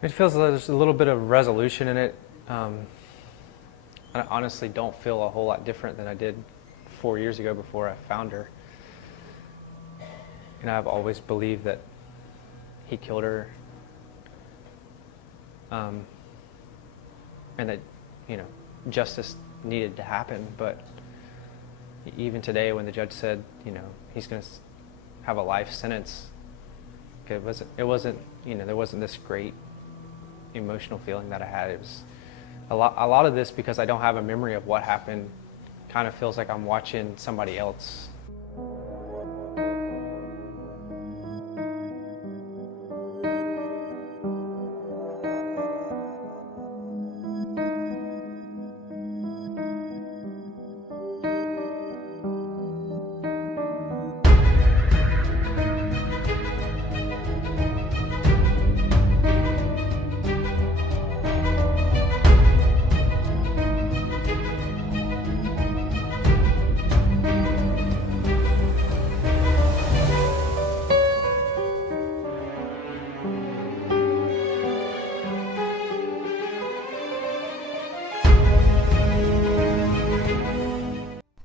It feels like there's a little bit of resolution in it. I honestly don't feel a whole lot different than I did 4 years ago before I found her. And I've always believed that he killed her, and that, justice needed to happen. But even today, when the judge said, he's going to have a life sentence, it wasn't, there wasn't this great emotional feeling that I had. It was a lot of this, because I don't have a memory of what happened, kind of feels like I'm watching somebody else.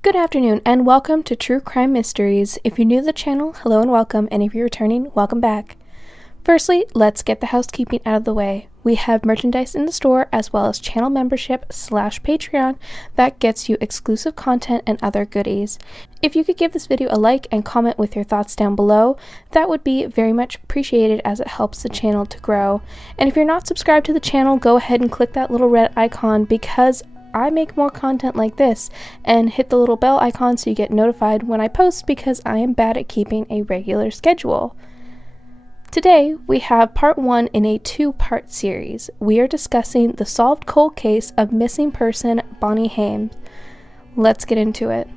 Good afternoon and welcome to True Crime Mysteries. If you're new to the channel, hello and welcome, and if you're returning, welcome back. Firstly, let's get the housekeeping out of the way. We have merchandise in the store as well as channel membership / Patreon that gets you exclusive content and other goodies. If you could give this video a like and comment with your thoughts down below, that would be very much appreciated as it helps the channel to grow. And if you're not subscribed to the channel, go ahead and click that little red icon, because I make more content like this, and hit the little bell icon so you get notified when I post, because I am bad at keeping a regular schedule. Today, we have part 1 in a 2-part series. We are discussing the solved cold case of missing person Bonnie Haim. Let's get into it.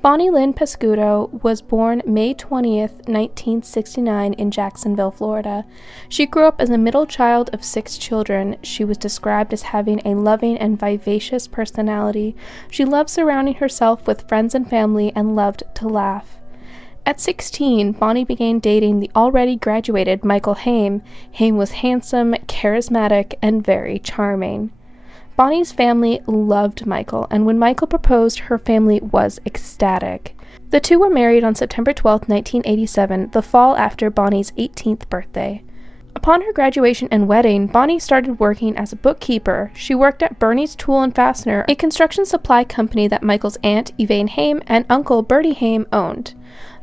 Bonnie Lynn Pescudo was born May 20th, 1969 in Jacksonville, Florida. She grew up as a middle child of 6 children. She was described as having a loving and vivacious personality. She loved surrounding herself with friends and family and loved to laugh. At 16, Bonnie began dating the already graduated Michael Haim. Haim was handsome, charismatic, and very charming. Bonnie's family loved Michael, and when Michael proposed, her family was ecstatic. The two were married on September 12, 1987, the fall after Bonnie's 18th birthday. Upon her graduation and wedding, Bonnie started working as a bookkeeper. She worked at Bernie's Tool and Fastener, a construction supply company that Michael's aunt, Evanne Haim, and uncle, Bertie Haim, owned.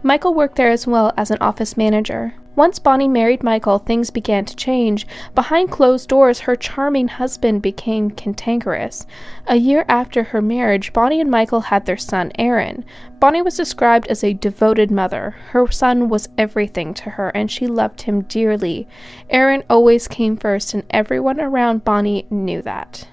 Michael worked there as well as an office manager. Once Bonnie married Michael, things began to change. Behind closed doors, her charming husband became cantankerous. A year after her marriage, Bonnie and Michael had their son, Aaron. Bonnie was described as a devoted mother. Her son was everything to her, and she loved him dearly. Aaron always came first, and everyone around Bonnie knew that.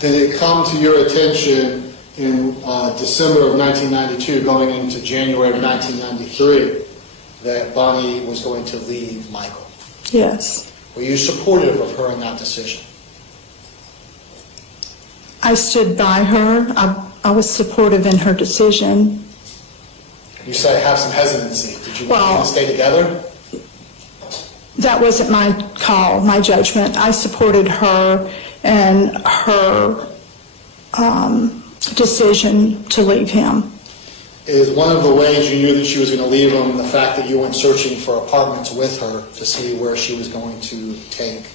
Did it come to your attention in December of 1992, going into January of 1993, that Bonnie was going to leave Michael? Yes. Were you supportive of her in that decision? I stood by her. I was supportive in her decision. You said have some hesitancy. Did you want Well, them to stay together? That wasn't my call, my judgment. I supported her and her decision to leave him. is one of the ways you knew that she was going to leave him the fact that you went searching for apartments with her to see where she was going to take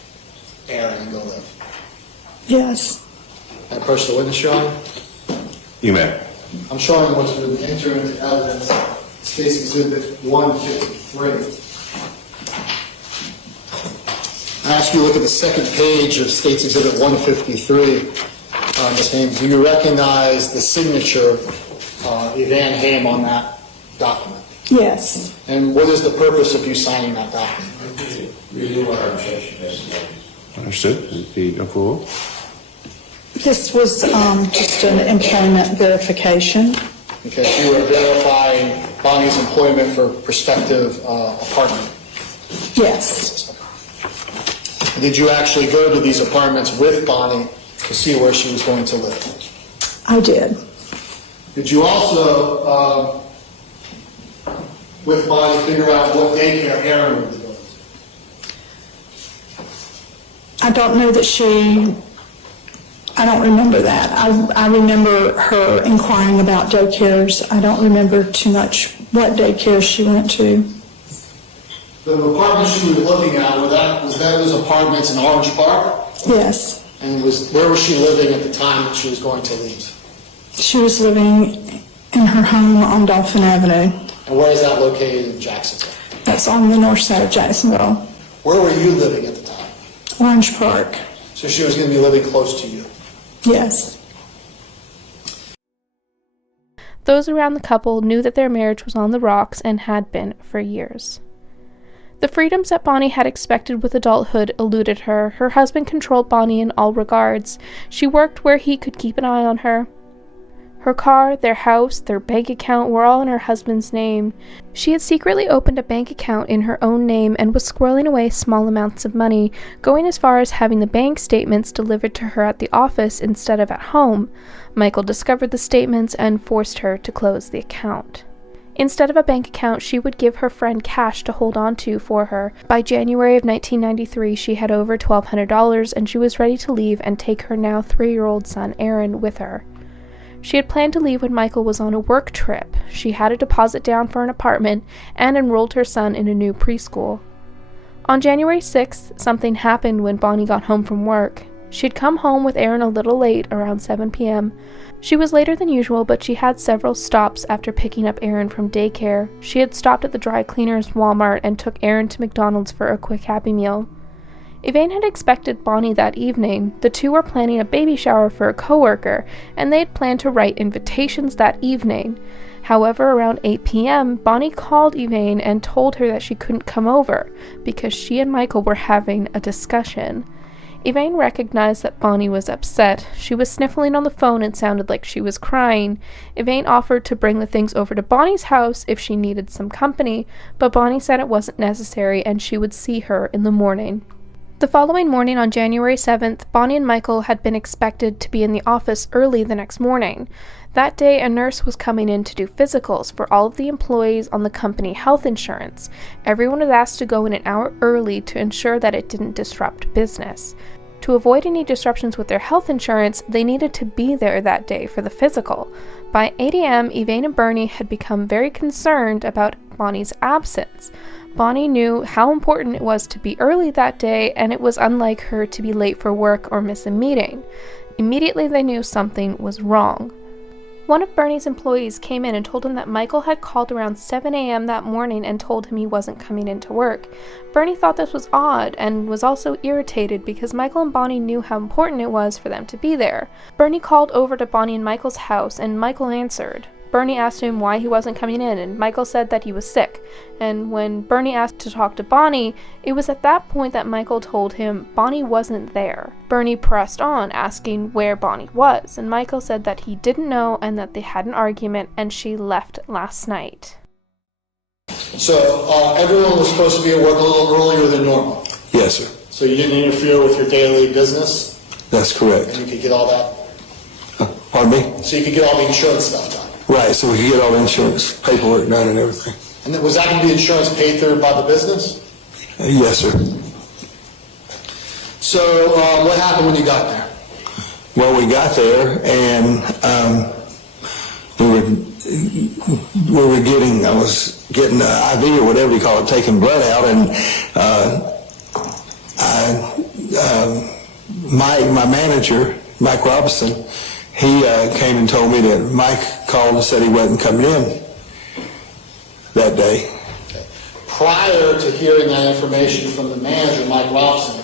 Aaron and go live? Yes. I approach the witness, Your Honor. You may. I'm showing what's been entered into evidence, State's Exhibit 153. I ask you to look at the second page of State's Exhibit 153. Ms. Haim, do you recognize the signature, Evanne Haim, on that document? Yes. And what is the purpose of you signing that document? Understood. Repeat approval. This was just an employment verification. Okay, so you are verifying Bonnie's employment for prospective apartment. Yes. Did you actually go to these apartments with Bonnie to see where she was going to live? I did. Did you also, with Bonnie, figure out what daycare Aaron would be going to? I don't know that I don't remember that. I remember her inquiring about daycares. I don't remember too much what daycare she went to. The apartments she was looking at, was that those apartments in Orange Park? Yes. And where was she living at the time that she was going to leave? She was living in her home on Dolphin Avenue. And where is that located in Jacksonville? That's on the north side of Jacksonville. Where were you living at the time? Orange Park. So she was going to be living close to you? Yes. Those around the couple knew that their marriage was on the rocks and had been for years. The freedoms that Bonnie had expected with adulthood eluded her. Her husband controlled Bonnie in all regards. She worked where he could keep an eye on her. Her car, their house, their bank account were all in her husband's name. She had secretly opened a bank account in her own name and was squirreling away small amounts of money, going as far as having the bank statements delivered to her at the office instead of at home. Michael discovered the statements and forced her to close the account. Instead of a bank account, she would give her friend cash to hold on to for her. By January of 1993, she had over $1,200 and she was ready to leave and take her now 3-year-old son, Aaron, with her. She had planned to leave when Michael was on a work trip. She had a deposit down for an apartment and enrolled her son in a new preschool. On January 6th, something happened when Bonnie got home from work. She had come home with Aaron a little late, around 7 p.m. She was later than usual, but she had several stops after picking up Aaron from daycare. She had stopped at the dry cleaners, Walmart, and took Aaron to McDonald's for a quick Happy Meal. Evanne had expected Bonnie that evening. The two were planning a baby shower for a coworker, and they had planned to write invitations that evening. However, around 8 p.m., Bonnie called Evanne and told her that she couldn't come over because she and Michael were having a discussion. Evanne recognized that Bonnie was upset. She was sniffling on the phone and sounded like she was crying. Evanne offered to bring the things over to Bonnie's house if she needed some company, but Bonnie said it wasn't necessary and she would see her in the morning. The following morning, on January 7th, Bonnie and Michael had been expected to be in the office early the next morning. That day, a nurse was coming in to do physicals for all of the employees on the company health insurance. Everyone was asked to go in an hour early to ensure that it didn't disrupt business. To avoid any disruptions with their health insurance, they needed to be there that day for the physical. By 8 a.m., Evanne and Bernie had become very concerned about Bonnie's absence. Bonnie knew how important it was to be early that day, and it was unlike her to be late for work or miss a meeting. Immediately they knew something was wrong. One of Bernie's employees came in and told him that Michael had called around 7 a.m. that morning and told him he wasn't coming into work. Bernie thought this was odd and was also irritated because Michael and Bonnie knew how important it was for them to be there. Bernie called over to Bonnie and Michael's house, and Michael answered. Bernie asked him why he wasn't coming in, and Michael said that he was sick. And when Bernie asked to talk to Bonnie, it was at that point that Michael told him Bonnie wasn't there. Bernie pressed on, asking where Bonnie was, and Michael said that he didn't know and that they had an argument and she left last night. So everyone was supposed to be at work a little earlier than normal? Yes, sir. So you didn't interfere with your daily business? That's correct. And you could get all that? Pardon me? So you could get all the insurance stuff done? Right, so we can get all the insurance paperwork done and everything. And then was that going to be insurance paid through by the business? Yes, sir. So what happened when you got there? Well, we got there and I was getting an IV or whatever you call it, taking blood out, and my manager, Mike Robinson, he came and told me that Mike called and said he wasn't coming in that day. Okay. Prior to hearing that information from the manager, Mike Robinson,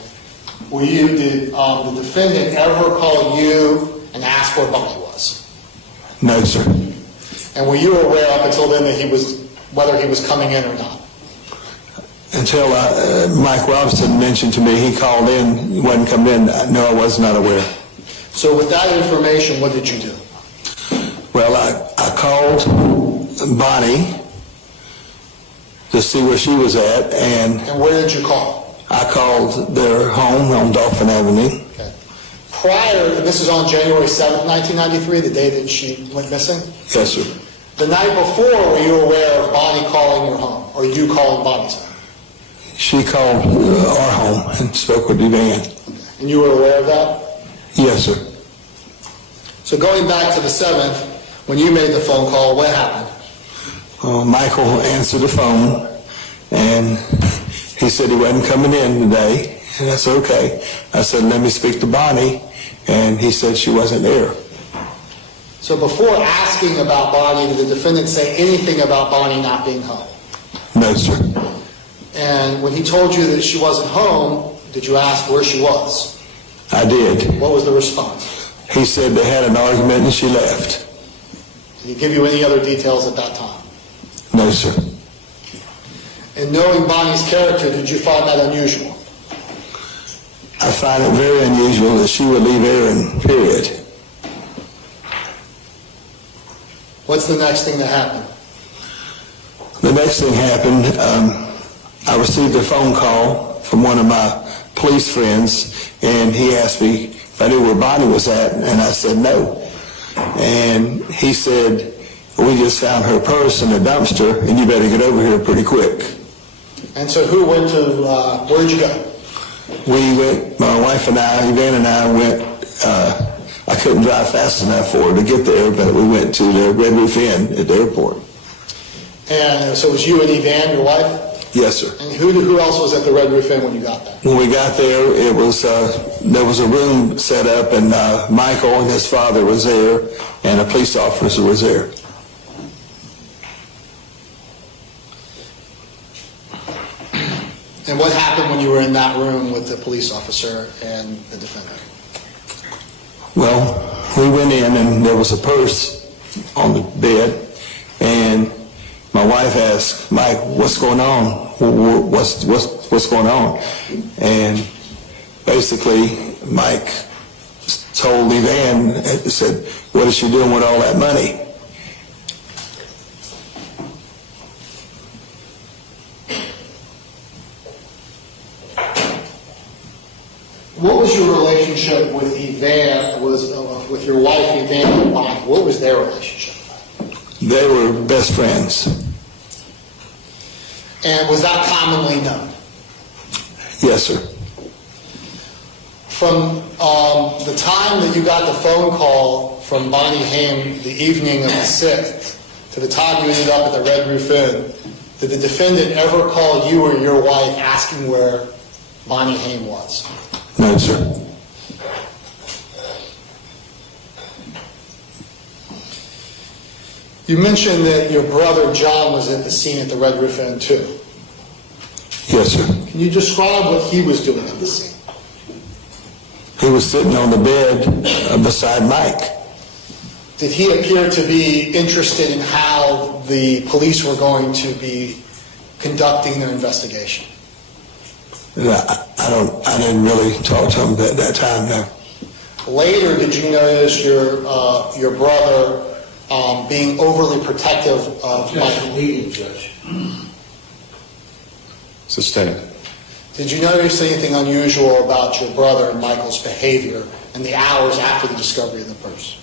did the defendant ever call you and ask where Bonnie was? No, sir. And were you aware up until then that whether he was coming in or not? Until Mike Robinson mentioned to me he called in, he wasn't coming in. No, I was not aware. So with that information, what did you do? Well, I called Bonnie to see where she was at, and where did you call? I called their home on Dolphin Avenue. Okay. This is on January 7th, 1993, the day that she went missing? Yes, sir. The night before, were you aware of Bonnie calling your home, or you calling Bonnie's home? She called our home and spoke with Evanne. And you were aware of that? Yes, sir. So going back to the 7th, when you made the phone call, what happened? Michael answered the phone, and he said he wasn't coming in today, and that's okay. I said, let me speak to Bonnie, and he said she wasn't there. So before asking about Bonnie, did the defendant say anything about Bonnie not being home? No, sir. And when he told you that she wasn't home, did you ask where she was? I did. What was the response? He said they had an argument and she left. Did he give you any other details at that time? No, sir. And knowing Bonnie's character, did you find that unusual? I find it very unusual that she would leave Aaron, period. What's the next thing that happened? The next thing happened, I received a phone call from one of my police friends, and he asked me if I knew where Bonnie was at, and I said no. And he said, we just found her purse in the dumpster, and you better get over here pretty quick. And so who went to, where'd you go? We went, my wife and I, Evanne and I went, I couldn't drive fast enough for her to get there, but we went to the Red Roof Inn at the airport. And so it was you and Evanne, your wife? Yes, sir. And who else was at the Red Roof Inn when you got there? When we got there, it was there was a room set up, and Michael and his father was there, and a police officer was there. And what happened when you were in that room with the police officer and the defendant? Well, we went in, and there was a purse on the bed, and my wife asked Mike, "What's going on? What's going on?" And basically, Mike told Evanne, said, "What is she doing with all that money?" What was your relationship with Evanne, with your wife Evanne and Bonnie? What was their relationship? They were best friends. And was that commonly known? Yes, sir. From the time that you got the phone call from Bonnie Haim the evening of the 6th to the time you ended up at the Red Roof Inn, did the defendant ever call you or your wife asking where Bonnie Haim was? No, sir. You mentioned that your brother John was at the scene at the Red Roof Inn too. Yes, sir. Can you describe what he was doing at the scene? He was sitting on the bed beside Mike. Did he appear to be interested in how the police were going to be conducting their investigation? I didn't really talk to him at that time, no. Later, did you notice your brother being overly protective of Michael? Leading judge. Sustained. Did you notice anything unusual about your brother and Michael's behavior in the hours after the discovery of the purse?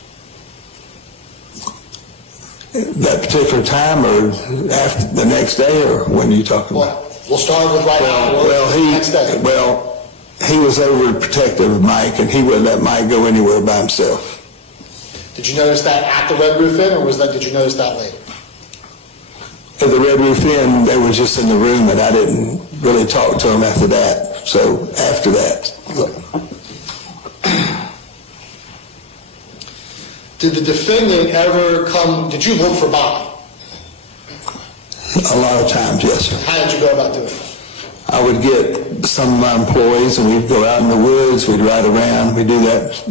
That particular time, or after the next day, or when are you talking about? Well, we'll start with right after the next day. He was overprotective of Mike, and he wouldn't let Mike go anywhere by himself. Did you notice that at the Red Roof Inn, or did you notice that later? At the Red Roof Inn, they were just in the room, and I didn't really talk to them after that. So after that, did the defendant ever did you look for Bonnie? a lot of times, yes, sir. How did you go about doing it? I would get some of my employees, and we'd go out in the woods, we'd ride around, we do that.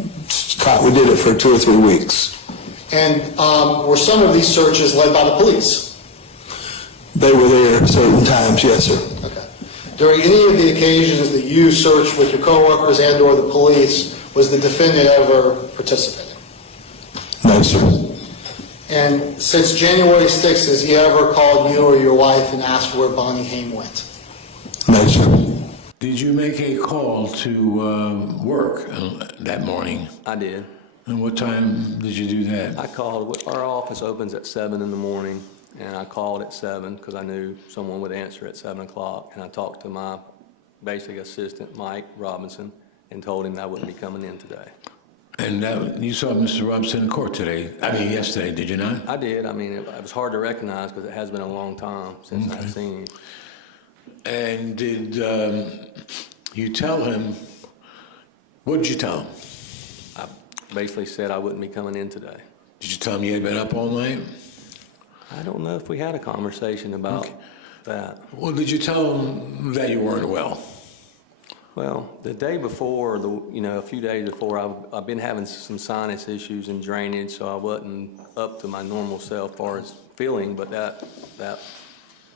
We did it for 2 or 3 weeks. And were some of these searches led by the police? They were there at certain times, yes, sir. Okay. During any of the occasions that you searched with your coworkers and/or the police, was the defendant ever participating? No, sir. And since January 6th, has he ever called you or your wife and asked where Bonnie Haim went? No, sir. Did you make a call to work that morning? I did. And what time did you do that? I called. Our office opens at 7 in the morning, and I called at 7 because I knew someone would answer at 7 o'clock. And I talked to my basic assistant, Mike Robinson, and told him that I wouldn't be coming in today. And you saw Mr. Robinson in court yesterday, did you not? I did. I mean, it was hard to recognize because it has been a long time since I've seen him. And did you tell him, what did you tell him? I basically said I wouldn't be coming in today. Did you tell him you had been up all night? I don't know if we had a conversation about that. Well, did you tell him that you weren't well? Well, the day before, a few days before, I've been having some sinus issues and drainage, so I wasn't up to my normal self as far as feeling, but that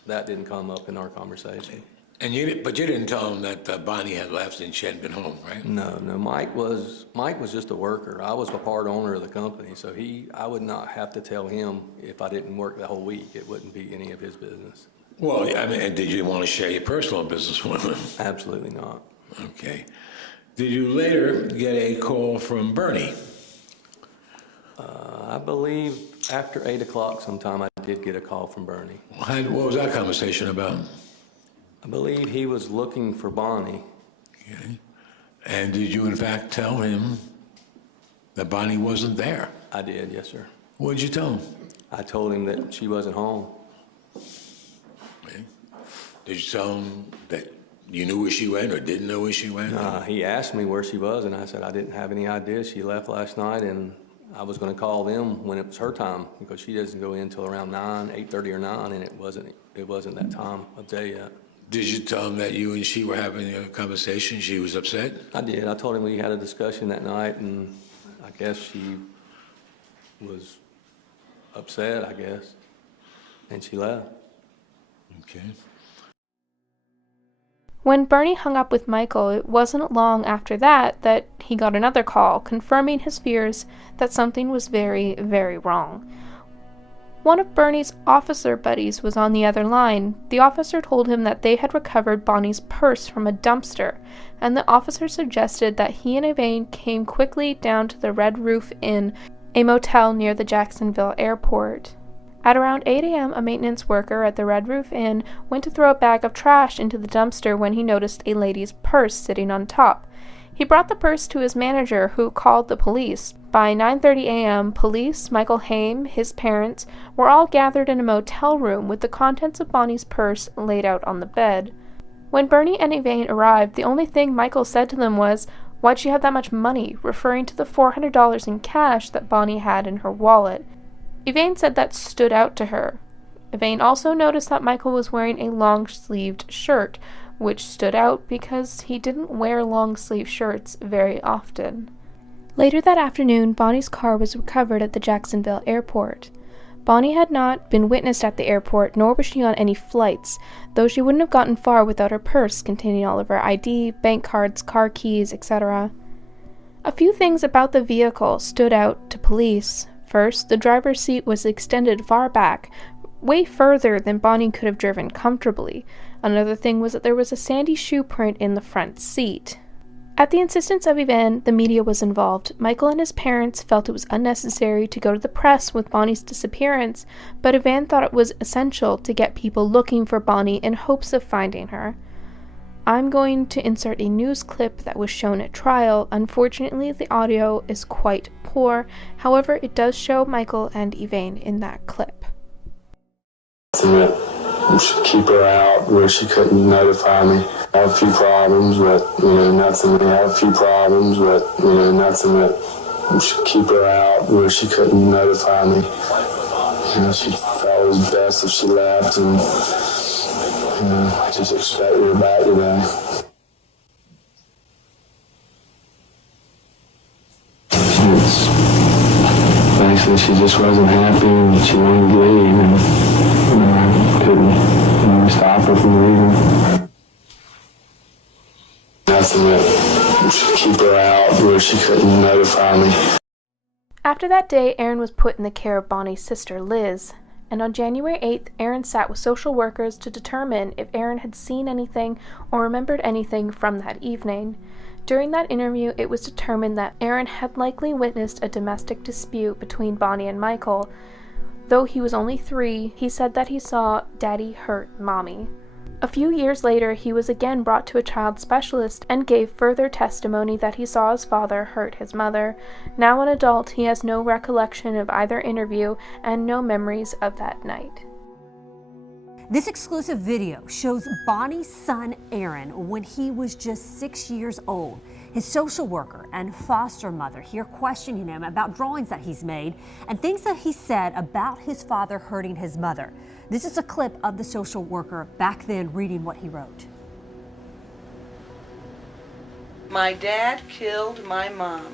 didn't come up in our conversation. But you didn't tell him that Bonnie had left and she hadn't been home, right? No. Mike was just a worker. I was a part owner of the company, so I would not have to tell him if I didn't work the whole week. It wouldn't be any of his business. Well, I mean, did you want to share your personal business with him? Absolutely not. Okay. Did you later get a call from Bernie? I believe after 8 o'clock sometime I did get a call from Bernie. What was that conversation about? I believe he was looking for Bonnie. Okay. And did you in fact tell him that Bonnie wasn't there? I did, yes, sir. What did you tell him? I told him that she wasn't home. Okay. Did you tell him that you knew where she went or didn't know where she went? He asked me where she was, and I said I didn't have any idea. She left last night, and I was going to call them when it was her time because she doesn't go in until around 8:30 or 9, and it wasn't that time of day yet. Did you tell him that you and she were having a conversation? She was upset? I did. I told him we had a discussion that night, and I guess she was upset, and she left. Okay. When Bernie hung up with Michael, it wasn't long after that he got another call, confirming his fears that something was very, very wrong. One of Bernie's officer buddies was on the other line. The officer told him that they had recovered Bonnie's purse from a dumpster, and the officer suggested that he and Evanne came quickly down to the Red Roof Inn, a motel near the Jacksonville airport. At around 8 a.m., a maintenance worker at the Red Roof Inn went to throw a bag of trash into the dumpster when he noticed a lady's purse sitting on top. He brought the purse to his manager, who called the police. By 9:30 a.m., police, Michael Haim, his parents, were all gathered in a motel room with the contents of Bonnie's purse laid out on the bed. When Bernie and Evanne arrived, the only thing Michael said to them was, "Why'd she have that much money?" referring to the $400 in cash that Bonnie had in her wallet. Evanne said that stood out to her. Evanne also noticed that Michael was wearing a long-sleeved shirt, which stood out because he didn't wear long-sleeve shirts very often. Later that afternoon, Bonnie's car was recovered at the Jacksonville airport. Bonnie had not been witnessed at the airport, nor was she on any flights, though she wouldn't have gotten far without her purse containing all of her ID, bank cards, car keys, etc. A few things about the vehicle stood out to police. First, the driver's seat was extended far back, way further than Bonnie could have driven comfortably. Another thing was that there was a sandy shoe print in the front seat. At the insistence of Evanne, the media was involved. Michael and his parents felt it was unnecessary to go to the press with Bonnie's disappearance, but Evanne thought it was essential to get people looking for Bonnie in hopes of finding her. I'm going to insert a news clip that was shown at trial. Unfortunately, the audio is quite poor. poor. However, it does show Michael and Evanne in that clip. We should keep her out where she couldn't notify me. I have a few problems, but nothing. I have a few problems, but nothing that we should keep her out where she couldn't notify me. She felt it was best if she left, and just expect her back today. Basically, she just wasn't happy and she wanted to leave, and I couldn't stop her from leaving. Nothing that we should keep her out where she couldn't notify me. After that day, Erin was put in the care of Bonnie's sister, Liz. And on January 8th, Erin sat with social workers to determine if Erin had seen anything or remembered anything from that evening. During that interview, it was determined that Erin had likely witnessed a domestic dispute between Bonnie and Michael. Though he was only 3, he said that he saw Daddy hurt Mommy. A few years later, he was again brought to a child specialist and gave further testimony that he saw his father hurt his mother. Now an adult, he has no recollection of either interview and no memories of that night. This exclusive video shows Bonnie's son, Aaron, when he was just 6 years old. His social worker and foster mother here questioning him about drawings that he's made and things that he said about his father hurting his mother. This is a clip of the social worker back then reading what he wrote. My dad killed my mom.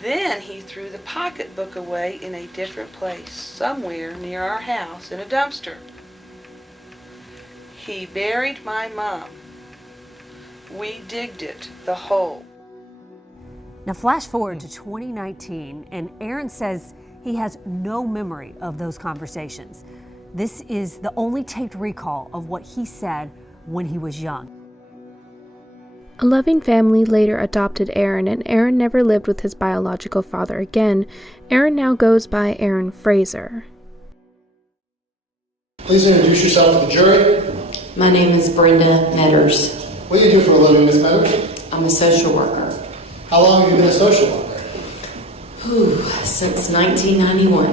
Then he threw the pocketbook away in a different place, somewhere near our house in a dumpster. He buried my mom. We digged it, the hole. Now flash forward to 2019, and Aaron says he has no memory of those conversations. This is the only taped recall of what he said when he was young. A loving family later adopted Aaron, and Aaron never lived with his biological father again. Aaron now goes by Aaron Fraser. Please introduce yourself to the jury. My name is Brenda Metters. What do you do for a living, Ms. Metters? I'm a social worker. How long have you been a social worker? Since 1991.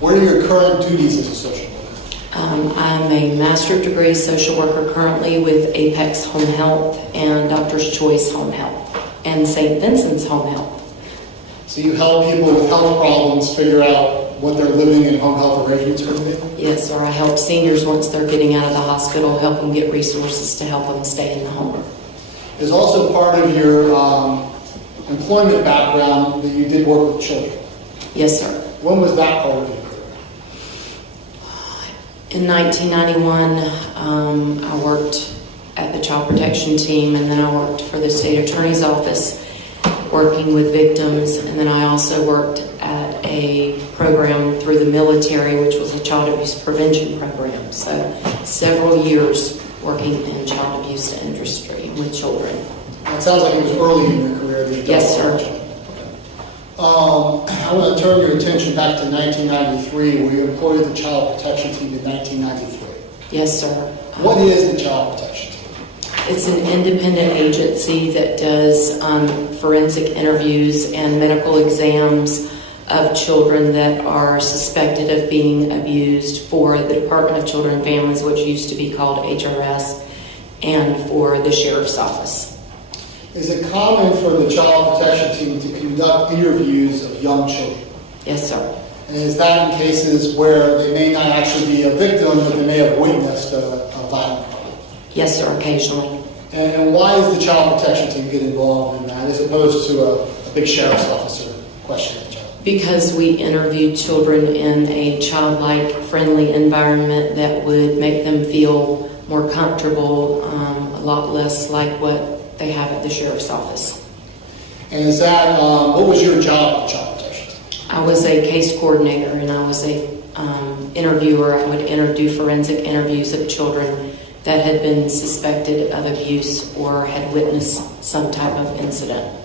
What are your current duties as a social worker? I'm a master's degree social worker currently with Apex Home Health and Doctor's Choice Home Health and St. Vincent's Home Health. So you help people with health problems figure out what their living and home health arrangements are going to be? Yes, or I help seniors once they're getting out of the hospital, help them get resources to help them stay in the home. Is also part of your employment background that you did work with children? Yes, sir. When was that part of your career? In 1991, I worked at the Child Protection Team, and then I worked for the State Attorney's Office working with victims, and then I also worked at a program through the military, which was a child abuse prevention program. So several years working in child abuse industry with children. It sounds like it was early in your career that you Yes, sir. Okay. I want to turn your attention back to 1993, where you employed the Child Protection Team in 1993. Yes, sir. What is the Child Protection Team? It's an independent agency that does forensic interviews and medical exams of children that are suspected of being abused for the Department of Children and Families, which used to be called HRS, and for the Sheriff's Office. Is it common for the Child Protection Team to conduct interviews of young children? Yes, sir. And is that in cases where they may not actually be a victim, but they may have witnessed a violent crime? Yes, sir, occasionally. And why does the Child Protection Team get involved in that, as opposed to a big sheriff's officer questioning the child? Because we interviewed children in a childlike, friendly environment that would make them feel more comfortable, a lot less like what they have at the Sheriff's Office. And is that, what was your job at the Child Protection Team? I was a case coordinator, and I was a interviewer. I would do forensic interviews of children that had been suspected of abuse or had witnessed some type of incident.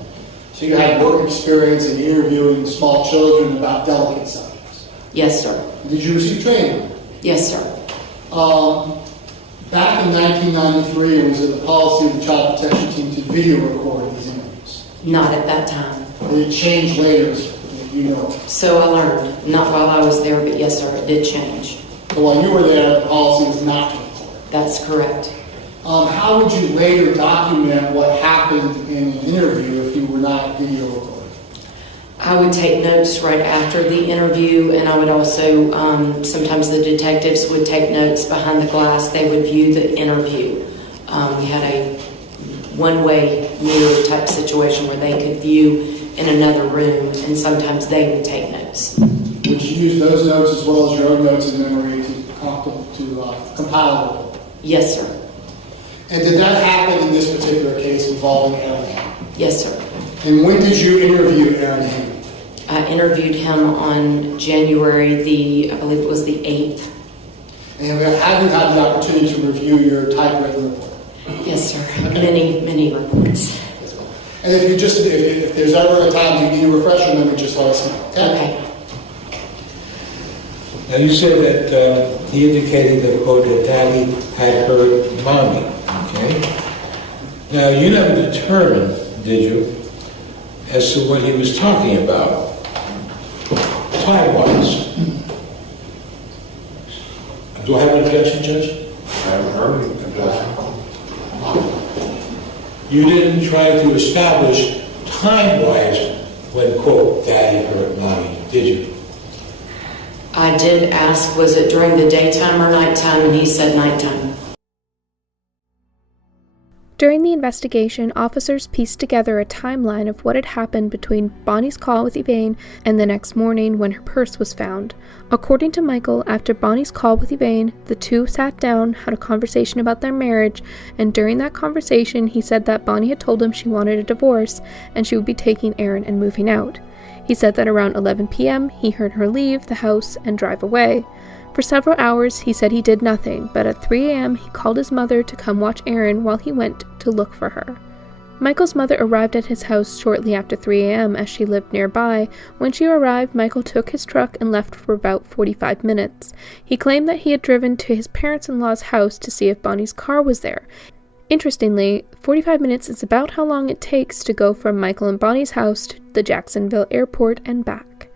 So you had work experience in interviewing small children about delicate subjects? Yes, sir. Did you receive training? Yes, sir. Back in 1993, was it the policy of the Child Protection Team to video record these interviews? Not at that time. Did it change later as you Do you know? So I learned, not while I was there, but yes, sir, it did change. But while you were there, the policy was not to record. That's correct. How would you later document what happened in an interview if you were not video recording? I would take notes right after the interview, and I would also, sometimes the detectives would take notes behind the glass. They would view the interview. We had a one-way mirror type situation where they could view in another room, and sometimes they would take notes. Would you use those notes as well as your own notes in memory to compile a report? Yes, sir. And did that happen in this particular case involving Evanne Haim? Yes, sir. And when did you interview Evanne Haim? I interviewed him on January I believe it was the 8th. And have you had the opportunity to review your typewritten report? Yes, sir. Okay. Many reports. And if there's ever a time you need a refresher, then just let us know. Okay. Now you said that he indicated that, quote, that Daddy had hurt Mommy, okay? Now you never determined, did you, as to what he was talking about, time-wise? Do I have an objection, Judge? I haven't heard any objection. You didn't try to establish time-wise when, quote, Daddy hurt Mommy, did you? I did ask, was it during the daytime or nighttime, and he said nighttime. During the investigation, officers pieced together a timeline of what had happened between Bonnie's call with Evanne and the next morning when her purse was found. According to Michael, after Bonnie's call with Evanne, the two sat down, had a conversation about their marriage, and during that conversation, he said that Bonnie had told him she wanted a divorce and she would be taking Aaron and moving out. He said that around 11 p.m., he heard her leave the house and drive away. For several hours, he said he did nothing, but at 3 a.m., he called his mother to come watch Erin while he went to look for her. Michael's mother arrived at his house shortly after 3 a.m. as she lived nearby. When she arrived, Michael took his truck and left for about 45 minutes. He claimed that he had driven to his parents-in-law's house to see if Bonnie's car was there. Interestingly, 45 minutes is about how long it takes to go from Michael and Bonnie's house to the Jacksonville airport and back.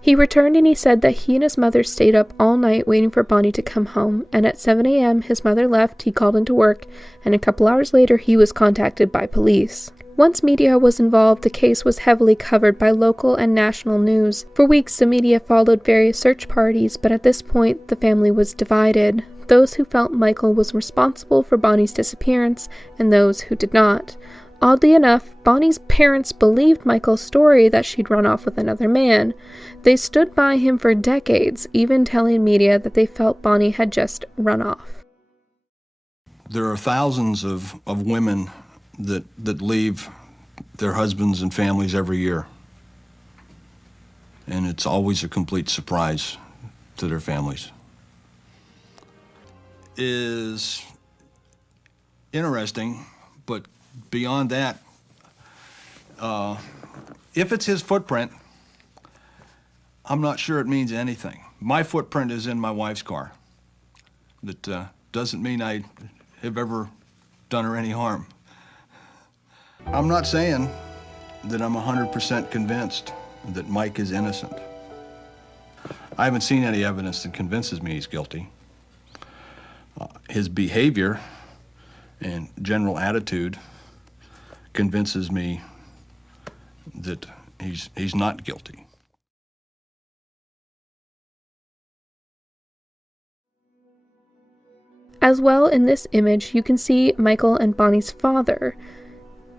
He returned and he said that he and his mother stayed up all night waiting for Bonnie to come home, and at 7 a.m. his mother left, he called into work, and a couple hours later he was contacted by police. Once media was involved, the case was heavily covered by local and national news. For weeks the media followed various search parties, but at this point the family was divided. Those who felt Michael was responsible for Bonnie's disappearance, and those who did not. Oddly enough, Bonnie's parents believed Michael's story that she'd run off with another man. They stood by him for decades, even telling media that they felt Bonnie had just run off. There are thousands of women that leave their husbands and families every year. And it's always a complete surprise to their families. Is interesting, but beyond that, if it's his footprint, I'm not sure it means anything. My footprint is in my wife's car. That doesn't mean I have ever done her any harm. I'm not saying that I'm 100% convinced that Mike is innocent. I haven't seen any evidence that convinces me he's guilty. His behavior and general attitude convinces me that he's not guilty. As well, in this image, you can see Michael and Bonnie's father.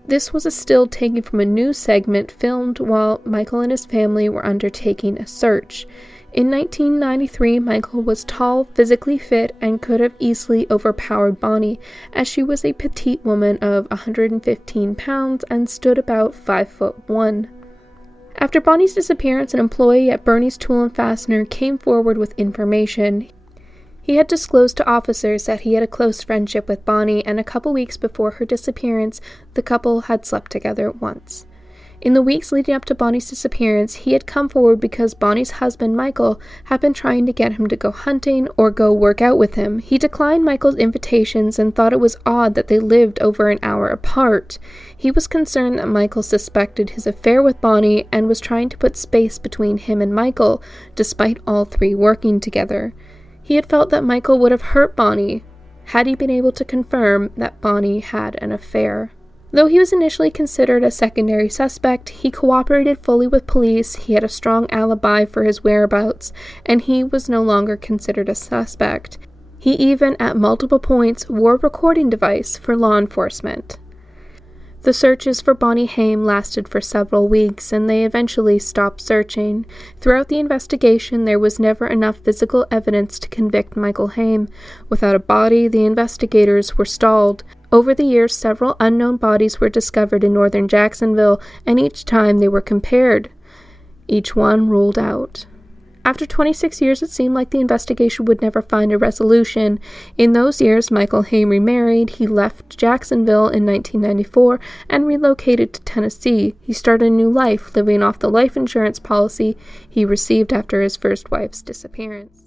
This was a still taken from a news segment filmed while Michael and his family were undertaking a search. In 1993, Michael was tall, physically fit, and could have easily overpowered Bonnie, as she was a petite woman of 115 pounds and stood about 5'1". After Bonnie's disappearance, an employee at Bernie's Tool and Fastener came forward with information. He had disclosed to officers that he had a close friendship with Bonnie, and a couple weeks before her disappearance, the couple had slept together once. In the weeks leading up to Bonnie's disappearance, he had come forward because Bonnie's husband, Michael, had been trying to get him to go hunting or go work out with him. He declined Michael's invitations and thought it was odd that they lived over an hour apart. He was concerned that Michael suspected his affair with Bonnie and was trying to put space between him and Michael, despite all three working together. He had felt that Michael would have hurt Bonnie had he been able to confirm that Bonnie had an affair. Though he was initially considered a secondary suspect, he cooperated fully with police, he had a strong alibi for his whereabouts, and he was no longer considered a suspect. He even, at multiple points, wore a recording device for law enforcement. The searches for Bonnie Haim lasted for several weeks, and they eventually stopped searching. Throughout the investigation, there was never enough physical evidence to convict Michael Haim. Without a body, the investigators were stalled. Over the years, several unknown bodies were discovered in northern Jacksonville, and each time they were compared. Each one ruled out. After 26 years, it seemed like the investigation would never find a resolution. In those years, Michael Haim remarried. He left Jacksonville in 1994 and relocated to Tennessee. He started a new life, living off the life insurance policy he received after his first wife's disappearance.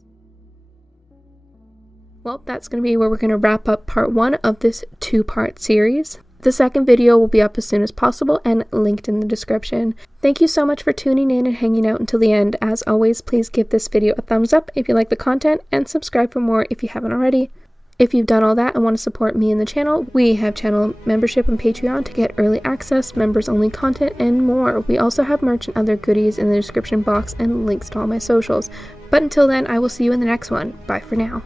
Well, that's going to be where we're going to wrap up part 1 of this 2-part series. The second video will be up as soon as possible and linked in the description. Thank you so much for tuning in and hanging out until the end. As always, please give this video a thumbs up if you like the content and subscribe for more if you haven't already. If you've done all that and want to support me and the channel, we have channel membership and Patreon to get early access, members-only content, and more. We also have merch and other goodies in the description box and links to all my socials. But until then, I will see you in the next one. Bye for now.